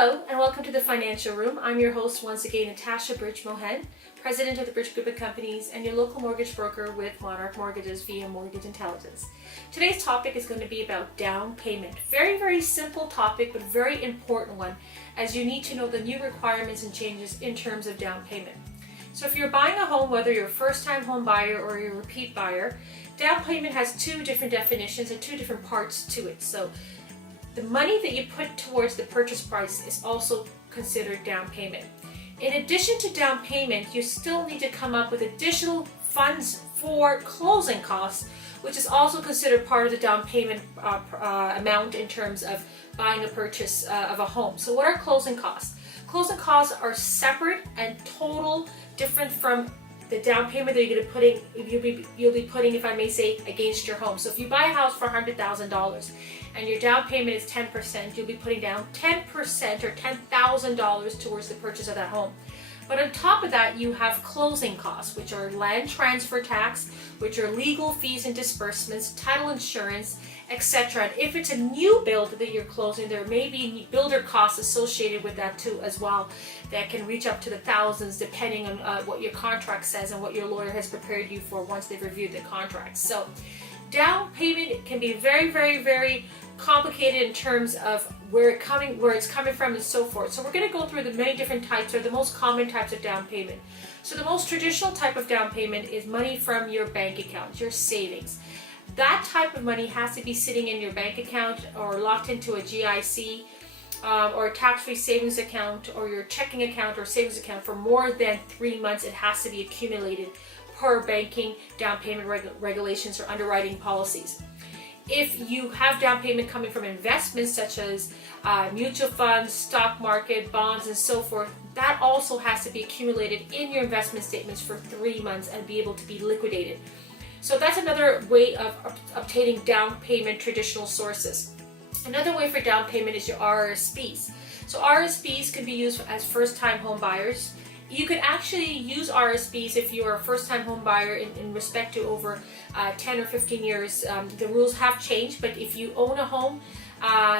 Hello and welcome to the Financial Room. I'm your host once again, Natasha Bridgmohan, President of the Bridge Group of Companies and your local mortgage broker with Monarch Mortgages via Mortgage Intelligence. Today's topic is going to be about down payment. Very simple topic, but very important one, as you need to know the new requirements and changes in terms of down payment. So if you're buying a home, whether you're a first-time home buyer or you're a repeat buyer, down payment has two different definitions and two different parts to it. So the money that you put towards the purchase price is also considered down payment. In addition to down payment, you still need to come up with additional funds for closing costs, which is also considered part of the down payment amount in terms of buying a purchase of a home. So what are closing costs? Closing costs are separate and total different from the down payment that you'll be putting, if I may say, against your home. So if you buy a house for $100,000 and your down payment is 10%, you'll be putting down 10% or $10,000 towards the purchase of that home. But on top of that, you have closing costs, which are land transfer tax, which are legal fees and disbursements, title insurance, etc. And if it's a new build that you're closing, there may be builder costs associated with that too as well, that can reach up to the thousands depending on what your contract says and what your lawyer has prepared you for once they've reviewed the contract. So down payment can be very complicated in terms of where it's coming from and so forth. So we're going to go through the many different types, or the most common types of down payment. So the most traditional type of down payment is money from your bank account, your savings. That type of money has to be sitting in your bank account or locked into a GIC or a tax-free savings account or your checking account or savings account for more than 3 months. It has to be accumulated per banking down payment regulations or underwriting policies. If you have down payment coming from investments such as mutual funds, stock market, bonds, and so forth, that also has to be accumulated in your investment statements for 3 months and be able to be liquidated. So that's another way of obtaining down payment traditional sources. Another way for down payment is your RSPs. So RSPs can be used as first-time home buyers. You could actually use RSPs if you are a first-time home buyer in respect to over 10 or 15 years. The rules have changed, but if you own a home,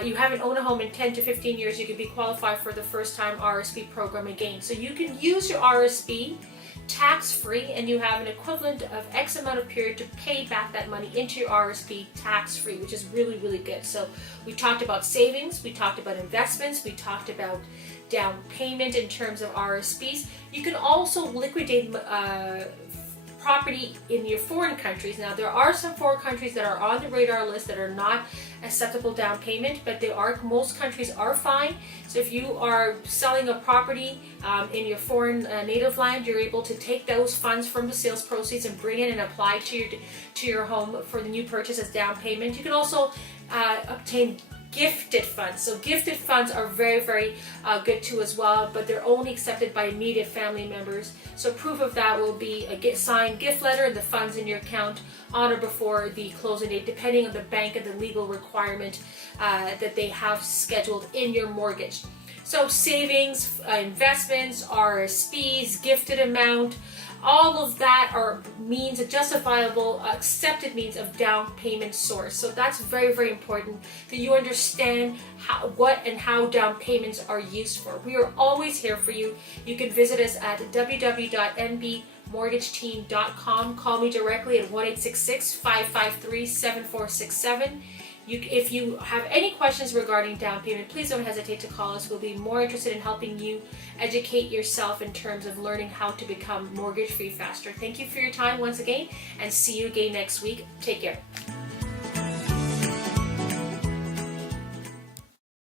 you haven't owned a home in 10 to 15 years, you could be qualified for the first-time RSP program again. So you can use your RSP tax-free, and you have an equivalent of X amount of period to pay back that money into your RSP tax-free, which is really good. So we talked about savings, we talked about investments, we talked about down payment in terms of RSPs. You can also liquidate property in your foreign countries. Now there are some foreign countries that are on the radar list that are not acceptable down payment, but most countries are fine. So if you are selling a property in your foreign native land, you're able to take those funds from the sales proceeds and bring it and apply to your home for the new purchase as down payment. You can also obtain gifted funds. So gifted funds are very good too as well, but they're only accepted by immediate family members. So proof of that will be a signed gift letter and the funds in your account on or before the closing date, depending on the bank and the legal requirement that they have scheduled in your mortgage. So savings, investments, RSPs, gifted amount, all of that are means, a justifiable, accepted means of down payment source. So that's very important that you understand what and how down payments are used for. We are always here for you. You can visit us at www.nbmortgageteam.com. Call me directly at 1-866-553-7467. If you have any questions regarding down payment, please don't hesitate to call us. We'll be more interested in helping you educate yourself in terms of learning how to become mortgage free faster. Thank you for your time once again, and see you again next week. Take care.